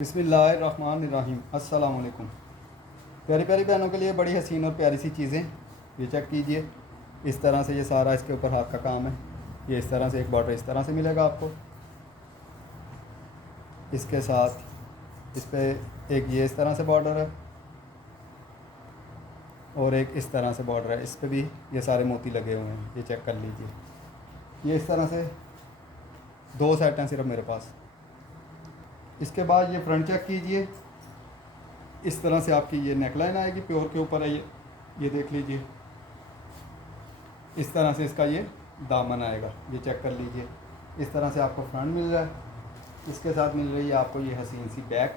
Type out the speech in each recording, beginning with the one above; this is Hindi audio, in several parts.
बिस्मिल्लाहिर्रहमानिर्रहीम। अस्सलाम वालेकुम। प्यारी प्यारी बहनों के लिए बड़ी हसीन और प्यारी सी चीज़ें ये चेक कीजिए। इस तरह से ये सारा इसके ऊपर हाथ का काम है। ये इस तरह से एक बॉर्डर इस तरह से मिलेगा आपको। इसके साथ इस पर एक ये इस तरह से बॉर्डर है और एक इस तरह से बॉर्डर है। इस पर भी ये सारे मोती लगे हुए हैं। ये चेक कर लीजिए। ये इस तरह से दो सेट हैं सिर्फ मेरे पास। इसके बाद ये फ्रंट चेक कीजिए। इस तरह से आपकी ये नेकलाइन आएगी, प्योर के ऊपर है ये देख लीजिए। इस तरह से इसका ये दामन आएगा, ये चेक कर लीजिए। इस तरह से आपको फ्रंट मिल रहा है। इसके साथ मिल रही है आपको ये हसीन सी बैक।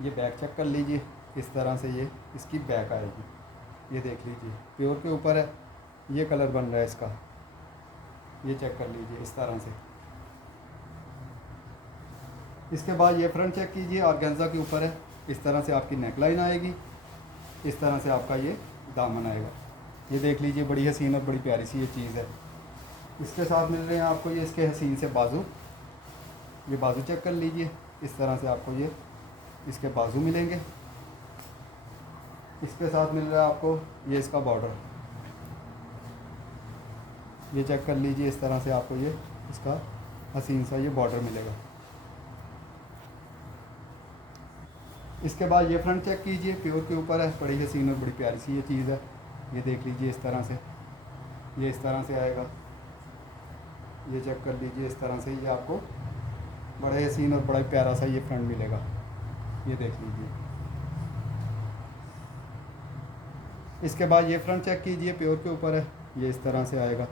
ये बैक चेक कर लीजिए। इस तरह से ये इसकी बैक आएगी, ये देख लीजिए। प्योर के ऊपर है, ये कलर बन रहा है इसका, ये चेक कर लीजिए इस तरह से। इसके बाद ये फ्रंट चेक कीजिए, ऑर्गेन्जा के ऊपर है। इस तरह से आपकी नेकलाइन आएगी, इस तरह से आपका ये दामन आएगा। ये देख लीजिए, बड़ी हसीन और बड़ी प्यारी सी ये चीज़ है। इसके साथ मिल रहे हैं आपको ये इसके हसीन से बाजू। ये बाजू चेक कर लीजिए। इस तरह से आपको ये इसके बाजू मिलेंगे। इसके साथ मिल रहा है आपको ये इसका बॉर्डर, ये चेक कर लीजिए। इस तरह से आपको ये इसका हसीन सा ये बॉर्डर मिलेगा। इसके बाद ये फ्रंट चेक कीजिए, प्योर के ऊपर है। बड़ी हसीन और बड़ी प्यारी सी ये चीज़ है। ये देख लीजिए इस तरह से, ये इस तरह से आएगा। ये चेक कर लीजिए। इस तरह से ये आपको बड़े हसीन और बड़ा प्यारा सा ये फ्रंट मिलेगा, ये देख लीजिए। इसके बाद ये फ्रंट चेक कीजिए, प्योर के ऊपर है। ये इस तरह से आएगा,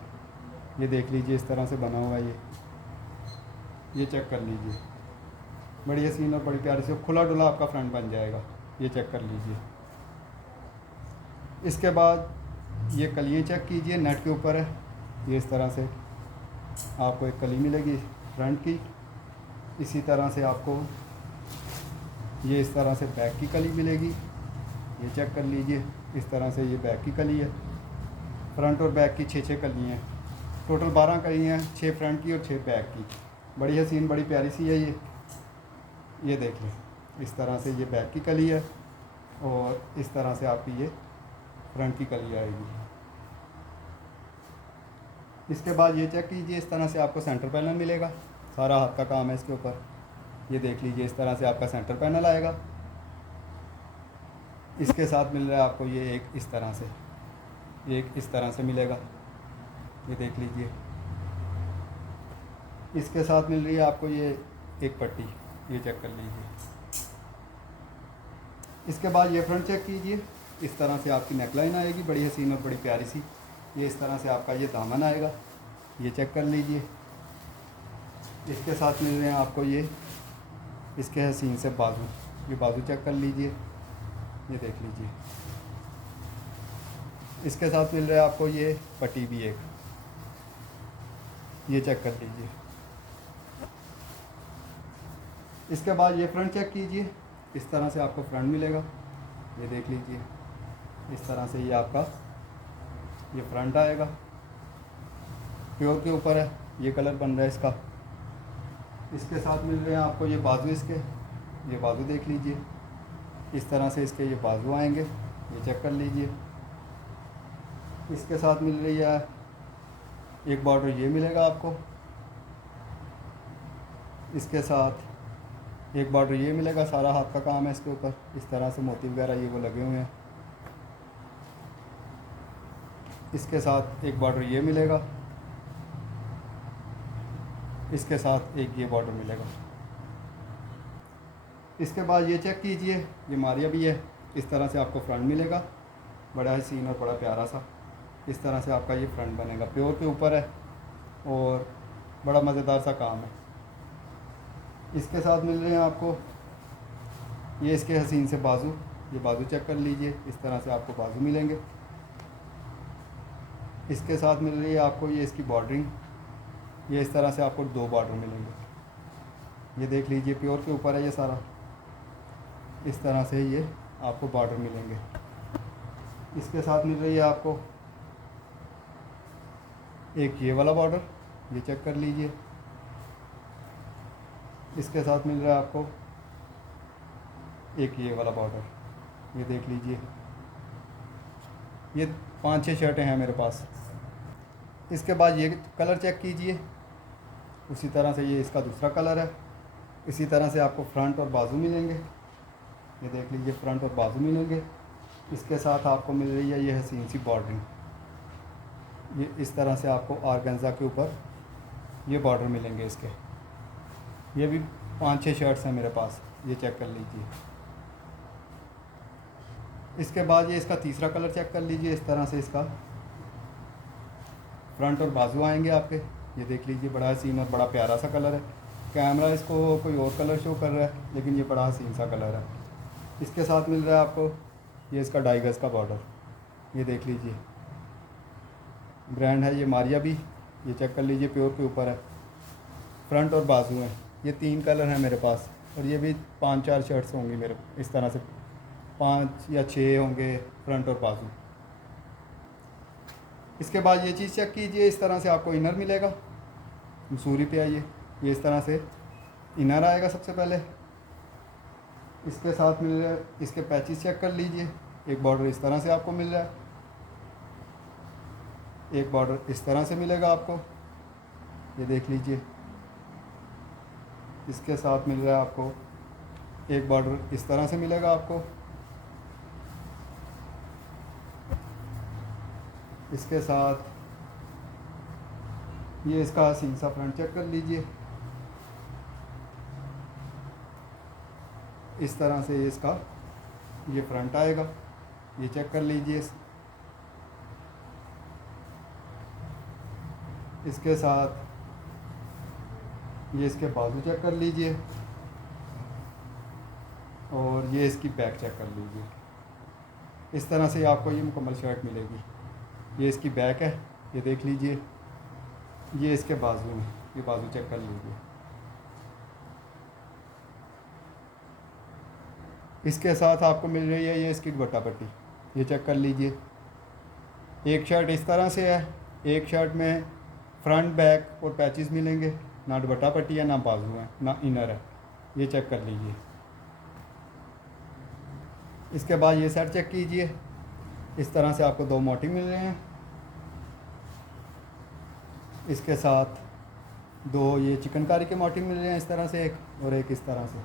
ये देख लीजिए। इस तरह से बना हुआ है ये चेक कर लीजिए। बड़ी हसीन और बड़ी प्यारी से खुला डुला आपका फ्रंट बन जाएगा, ये चेक कर लीजिए। इसके बाद ये कलियाँ चेक कीजिए, नेट के ऊपर है। ये इस तरह से आपको एक कली मिलेगी फ्रंट की। इसी तरह से आपको ये इस तरह से बैक की कली मिलेगी, ये चेक कर लीजिए। इस तरह से ये बैक की कली है। फ्रंट और बैक की 6 कली हैं, टोटल 12 कली हैं, 6 फ्रंट की और 6 बैक की। बड़ी हसीन बड़ी प्यारी सी है ये देख लें। इस तरह से ये बैक की कली है और इस तरह से आपकी ये फ्रंट की कली आएगी। इसके बाद ये चेक कीजिए। इस तरह से आपको सेंटर पैनल मिलेगा, सारा हाथ का काम है इसके ऊपर। ये देख लीजिए, इस तरह से आपका सेंटर पैनल आएगा। इसके साथ मिल रहा है आपको ये एक इस तरह से, एक इस तरह से मिलेगा, ये देख लीजिए। इसके साथ मिल रही है आपको ये एक पट्टी, ये चेक कर लीजिए। इसके बाद ये फ्रंट चेक कीजिए। इस तरह से आपकी नेकलाइन आएगी, बड़ी हसीन और बड़ी प्यारी सी। ये इस तरह से आपका ये दामन आएगा, ये चेक कर लीजिए। इसके साथ मिल रहे हैं आपको ये इसके हसीन से बाजू, ये बाजू चेक कर लीजिए, ये देख लीजिए। इसके साथ मिल रहा है आपको ये पट्टी भी एक, ये चेक कर लीजिए। इसके बाद ये फ्रंट चेक कीजिए। इस तरह से आपको फ्रंट मिलेगा, ये देख लीजिए। इस तरह से ये आपका ये फ्रंट आएगा, प्योर के ऊपर है, ये कलर बन रहा है इसका। इसके साथ मिल रहे हैं आपको ये बाजू, इसके ये बाजू देख लीजिए। इस तरह से इसके ये बाजू आएंगे, ये चेक कर लीजिए। इसके साथ मिल रही है एक बॉर्डर, ये मिलेगा आपको। इसके साथ एक बॉर्डर ये मिलेगा, सारा हाथ का काम है इसके ऊपर। इस तरह से मोती वगैरह ये वो लगे हुए हैं। इसके साथ एक बॉर्डर ये मिलेगा, इसके साथ एक ये बॉर्डर मिलेगा। इसके बाद ये चेक कीजिए, ये मारिया भी है। इस तरह से आपको फ्रंट मिलेगा, बड़ा हसीन और बड़ा प्यारा सा। इस तरह से आपका ये फ्रंट बनेगा, प्योर के ऊपर है और बड़ा मज़ेदार सा काम है। इसके साथ मिल रहे हैं आपको ये इसके हसीन से बाजू, ये बाजू चेक कर लीजिए। इस तरह से आपको बाजू मिलेंगे। इसके साथ मिल रही है आपको ये इसकी बॉर्डरिंग, ये इस तरह से आपको 2 बॉर्डर मिलेंगे, ये देख लीजिए। प्योर के ऊपर है ये सारा, इस तरह से ये आपको बॉर्डर मिलेंगे। इसके साथ मिल रही है आपको एक ये वाला बॉर्डर, ये चेक कर लीजिए। इसके साथ मिल रहा है आपको एक ये वाला बॉर्डर, ये देख लीजिए। ये 5-6 शर्टें हैं मेरे पास। इसके बाद ये कलर चेक कीजिए, उसी तरह से ये इसका दूसरा कलर है। इसी तरह से आपको फ्रंट और बाजू मिलेंगे, ये देख लीजिए, फ्रंट और बाजू मिलेंगे। इसके साथ आपको मिल रही है ये हसीन सी बॉर्डरिंग, ये इस तरह से आपको ऑर्गेन्जा के ऊपर ये बॉर्डर मिलेंगे इसके। ये भी 5-6 शर्ट्स हैं मेरे पास, ये चेक कर लीजिए। इसके बाद ये इसका तीसरा कलर चेक कर लीजिए। इस तरह से इसका फ्रंट और बाजू आएंगे आपके, ये देख लीजिए, बड़ा हसीन और बड़ा प्यारा सा कलर है। कैमरा इसको कोई और कलर शो कर रहा है, लेकिन ये बड़ा हसीन सा कलर है। इसके साथ मिल रहा है आपको ये इसका 2.5 गज का बॉर्डर, ये देख लीजिए। ब्रांड है ये मारिया भी, ये चेक कर लीजिए, प्योर के ऊपर है। फ्रंट और बाजू हैं, ये 3 कलर हैं मेरे पास, और ये भी 5-4 शर्ट्स होंगी मेरे, इस तरह से 5 या 6 होंगे फ्रंट और बाजू। इसके बाद ये चीज़ चेक कीजिए, इस तरह से आपको इनर मिलेगा। मसूरी पे आइए, ये इस तरह से इनर आएगा सबसे पहले। इसके साथ मिल रहा है, इसके पैचेस चेक कर लीजिए। एक बॉर्डर इस तरह से आपको मिल रहा है, एक बॉर्डर इस तरह से मिलेगा आपको, ये देख लीजिए। इसके साथ मिल रहा है आपको एक बॉर्डर इस तरह से मिलेगा आपको। इसके साथ ये इसका हसीन सा फ्रंट चेक कर लीजिए, इस तरह से ये इसका ये फ्रंट आएगा, ये चेक कर लीजिए। इसके साथ ये इसके बाजू चेक कर लीजिए, और ये इसकी बैक चेक कर लीजिए। इस तरह से आपको ये मुकम्मल शर्ट मिलेगी। ये इसकी बैक है, ये देख लीजिए। ये इसके बाजू हैं, ये बाजू चेक कर लीजिए। इसके साथ आपको मिल रही है ये इसकी दुपट्टा पट्टी, ये चेक कर लीजिए। एक शर्ट इस तरह से है, एक शर्ट में फ्रंट बैक और पैचेस मिलेंगे, ना दुपट्टा पट्टी है, ना बाजू है, ना इनर है, ये चेक कर लीजिए। इसके बाद ये सेट चेक कीजिए, इस तरह से आपको 2 मोटी मिल रहे हैं। इसके साथ 2 ये चिकनकारी के मोटी मिल रहे हैं, इस तरह से एक, और एक इस तरह से।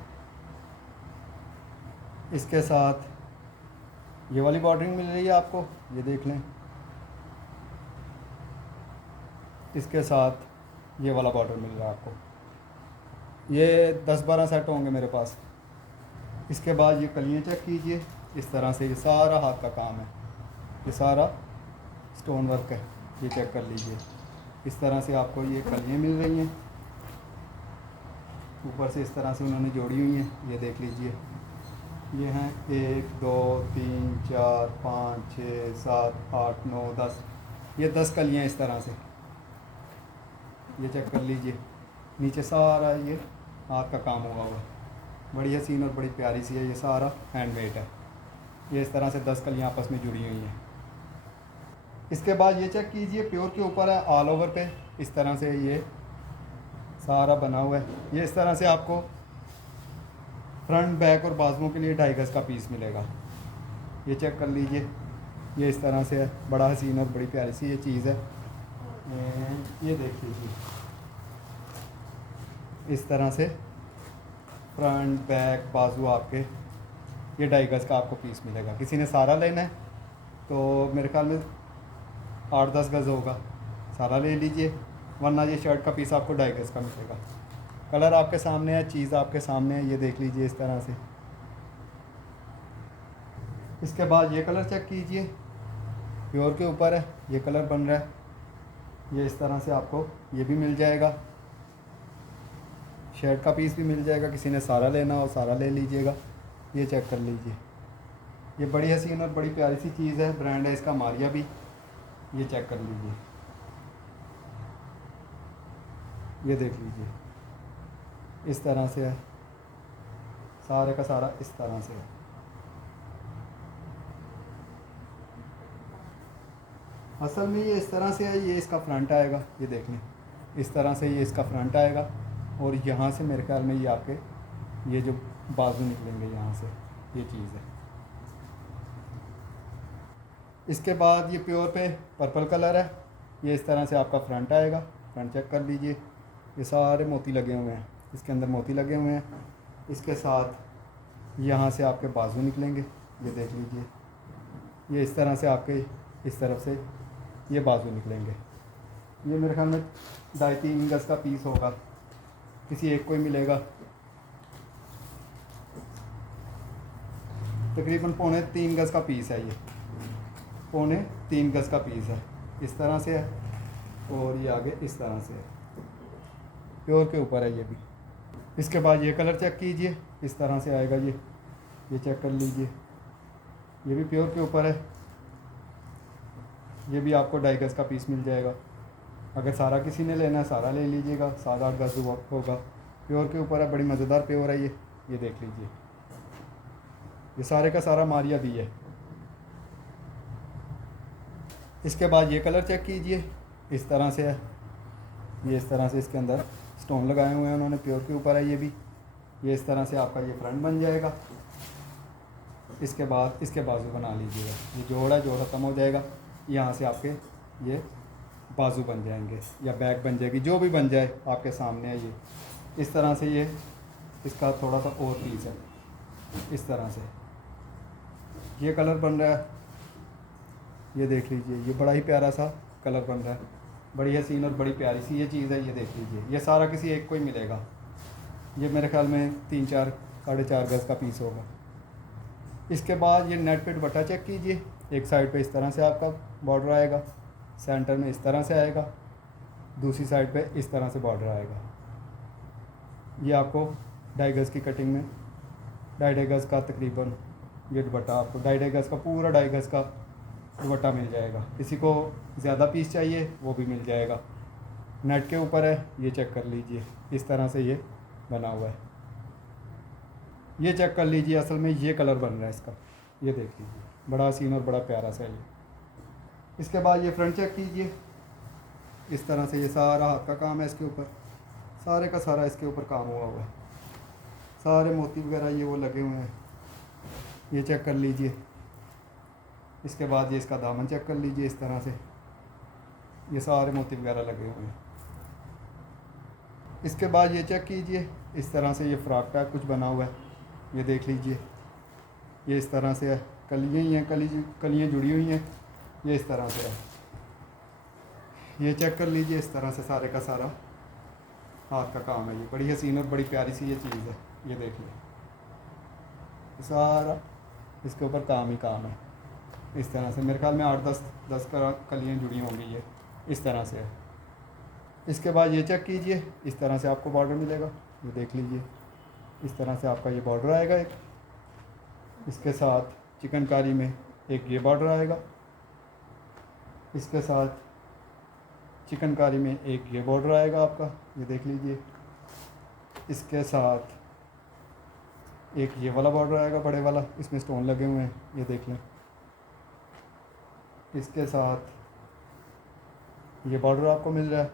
इसके साथ ये वाली बॉर्डरिंग मिल रही है आपको, ये देख लें। इसके साथ ये वाला बॉर्डर मिल रहा है आपको। ये 10-12 सेट होंगे मेरे पास। इसके बाद ये कलियाँ चेक कीजिए, इस तरह से ये सारा हाथ का काम है, ये सारा स्टोन वर्क है, ये चेक कर लीजिए। इस तरह से आपको ये कलियाँ मिल रही हैं, ऊपर से इस तरह से उन्होंने जोड़ी हुई हैं, ये देख लीजिए। ये हैं 1 2 3 4 5 6 7 8 9 10, ये 10 कलियाँ इस तरह से, ये चेक कर लीजिए। नीचे सारा ये हाथ का काम हुआ हुआ, बड़ी हसीन और बड़ी प्यारी सी है, ये सारा हैंडमेड है। ये इस तरह से 10 कलियाँ आपस में जुड़ी हुई हैं। इसके बाद ये चेक कीजिए, प्योर के ऊपर है, ऑल ओवर पे इस तरह से ये सारा बना हुआ है। ये इस तरह से आपको फ्रंट बैक और बाजुओं के लिए 2.5 गज का पीस मिलेगा, ये चेक कर लीजिए। ये इस तरह से है, बड़ा हसीन और बड़ी प्यारी सी ये चीज़ है। ये देख लीजिए, इस तरह से फ्रंट बैक बाजू आपके ये 2.5 गज का आपको पीस मिलेगा। किसी ने सारा लेना है तो मेरे ख्याल में 8-10 गज होगा, सारा ले लीजिए, वरना ये शर्ट का पीस आपको 2.5 गज का मिलेगा। कलर आपके सामने है, चीज़ आपके सामने है, ये देख लीजिए इस तरह से। इसके बाद ये कलर चेक कीजिए, प्योर के ऊपर है, ये कलर बन रहा है, ये इस तरह से आपको ये भी मिल जाएगा, शर्ट का पीस भी मिल जाएगा। किसी ने सारा लेना हो सारा ले लीजिएगा, ये चेक कर लीजिए। ये बड़ी हसीन और बड़ी प्यारी सी चीज़ है, ब्रांड है इसका मारिया भी, ये चेक कर लीजिए, ये देख लीजिए। इस तरह से है, सारे का सारा इस तरह से है। असल में ये इस तरह से है, ये इसका फ्रंट आएगा, ये देख लें, इस तरह से ये इसका फ्रंट आएगा, और यहाँ से मेरे ख्याल में ये आपके ये जो बाजू निकलेंगे यहाँ से, ये चीज़ है। इसके बाद ये प्योर पे पर्पल कलर है। ये इस तरह से आपका फ्रंट आएगा। फ्रंट चेक कर लीजिए, ये सारे मोती लगे हुए हैं, इसके अंदर मोती लगे हुए हैं। इसके साथ यहाँ से आपके बाजू निकलेंगे, ये देख लीजिए। ये इस तरह से आपके इस तरफ से ये बाजू निकलेंगे। ये मेरे ख्याल में 2.5-3 गज़ का पीस होगा, किसी एक को ही मिलेगा। तकरीबन 3.25 गज़ का पीस है, ये 3.25 गज़ का पीस है। इस तरह से है और ये आगे इस तरह से है, प्योर के ऊपर है ये भी। इसके बाद ये कलर चेक कीजिए, इस तरह से आएगा ये चेक कर लीजिए। ये भी प्योर के ऊपर है। ये भी आपको 2.5 गज़ का पीस मिल जाएगा। अगर सारा किसी ने लेना है सारा ले लीजिएगा, 7-8 गज़ होगा। प्योर के ऊपर है, बड़ी मज़ेदार प्योर है ये देख लीजिए। ये सारे का सारा मारिया भी है। इसके बाद ये कलर चेक कीजिए, इस तरह से है। ये इस तरह से इसके अंदर स्टोन लगाए हुए हैं उन्होंने, प्योर के ऊपर है ये भी। ये इस तरह से आपका ये फ्रंट बन जाएगा। इसके बाद इसके बाजू बना लीजिएगा। ये जोड़ ख़त्म हो जाएगा, यहाँ से आपके ये बाजू बन जाएंगे या बैक बन जाएगी, जो भी बन जाए आपके सामने है। ये इस तरह से ये इसका थोड़ा सा और पीस है। इस तरह से ये कलर बन रहा है, ये देख लीजिए। ये बड़ा ही प्यारा सा कलर बन रहा है, बड़ी हसीन और बड़ी प्यारी सी ये चीज़ है। ये देख लीजिए, ये सारा किसी एक को ही मिलेगा। ये मेरे ख्याल में 3-4 4.5 गज़ का पीस होगा। इसके बाद ये नेट पे दुपट्टा चेक कीजिए। एक साइड पे इस तरह से आपका बॉर्डर आएगा, सेंटर में इस तरह से आएगा, दूसरी साइड पे इस तरह से बॉर्डर आएगा। ये आपको 2.5 गज़ की कटिंग में 2.5 गज़ का तकरीबन ये दुपट्टा आपको 2.5 गज़ का पूरा 2.5 गज़ का दुपट्टा मिल जाएगा। किसी को ज़्यादा पीस चाहिए वो भी मिल जाएगा। नेट के ऊपर है, ये चेक कर लीजिए। इस तरह से ये बना हुआ है, ये चेक कर लीजिए। असल में ये कलर बन रहा है इसका, ये देख लीजिए, बड़ा हसीन और बड़ा प्यारा सा ये। इसके बाद ये फ्रंट चेक कीजिए, इस तरह से ये सारा हाथ का काम है इसके ऊपर, सारे का सारा इसके ऊपर काम हुआ है। सारे मोती वगैरह ये वो लगे हुए हैं, ये चेक कर लीजिए। इसके बाद ये इसका दामन चेक कर लीजिए, इस तरह से ये सारे मोती वगैरह लगे हुए हैं। इसके बाद ये चेक कीजिए, इस तरह से ये फ्रॉक टाइप कुछ बना हुआ है, ये देख लीजिए। ये इस तरह से है, कलियाँ ही हैं, कलियाँ जुड़ी हुई हैं, ये इस तरह से है। ये चेक कर लीजिए, इस तरह से सारे का सारा हाथ का काम है। ये बड़ी हसीन और बड़ी प्यारी सी ये चीज़ है, ये देखिए। सारा इसके ऊपर काम ही काम है। इस तरह से मेरे ख्याल में 8-10 कलियाँ जुड़ी होंगी, ये इस तरह से है। इसके बाद ये चेक कीजिए, इस तरह से आपको बॉर्डर मिलेगा, ये देख लीजिए। इस तरह से आपका ये बॉर्डर आएगा एक, इसके साथ चिकनकारी में एक ये बॉर्डर आएगा, इसके साथ चिकनकारी में एक ये बॉर्डर आएगा आपका, ये देख लीजिए। इसके साथ एक ये वाला बॉर्डर आएगा बड़े वाला, इसमें स्टोन लगे हुए हैं, ये देख लें। इसके साथ ये बॉर्डर आपको मिल रहा है,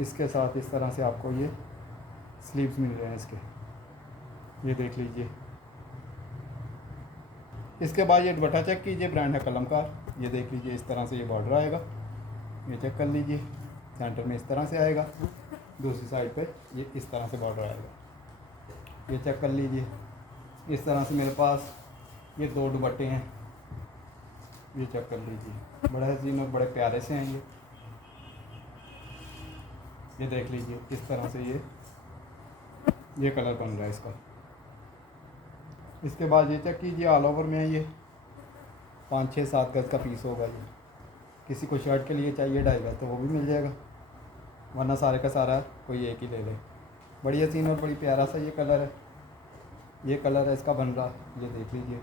इसके साथ इस तरह से आपको ये स्लीव्स मिल रहे हैं इसके, ये देख लीजिए। इसके बाद ये दुपट्टा चेक कीजिए, ब्रांड है कलमकार, ये देख लीजिए। इस तरह से ये बॉर्डर आएगा, ये चेक कर लीजिए। सेंटर में इस तरह से आएगा, दूसरी साइड पे ये इस तरह से बॉर्डर आएगा, ये चेक कर लीजिए। इस तरह से मेरे पास ये 2 दुपट्टे हैं, ये चेक कर लीजिए। बड़े हसीन और बड़े प्यारे से हैं ये देख लीजिए। इस तरह से ये कलर बन रहा है इसका। इसके बाद ये चेक कीजिए, ऑल ओवर में है ये 5-6-7 गज़ का पीस होगा ये। किसी को शर्ट के लिए चाहिए 2.5 गज़ तो वो भी मिल जाएगा, वरना सारे का सारा कोई एक ही ले ले। बड़ी हसीन और बड़ी प्यारा सा ये कलर है, ये कलर है इसका बन रहा, ये देख लीजिए।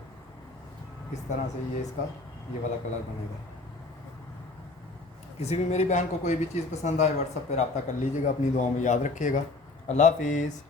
इस तरह से ये इसका ये वाला कलर बनेगा। किसी भी मेरी बहन को कोई भी चीज़ पसंद आए व्हाट्सएप पर रब्ता कर लीजिएगा। अपनी दुआओं में याद रखिएगा। अल्लाह हाफिज़।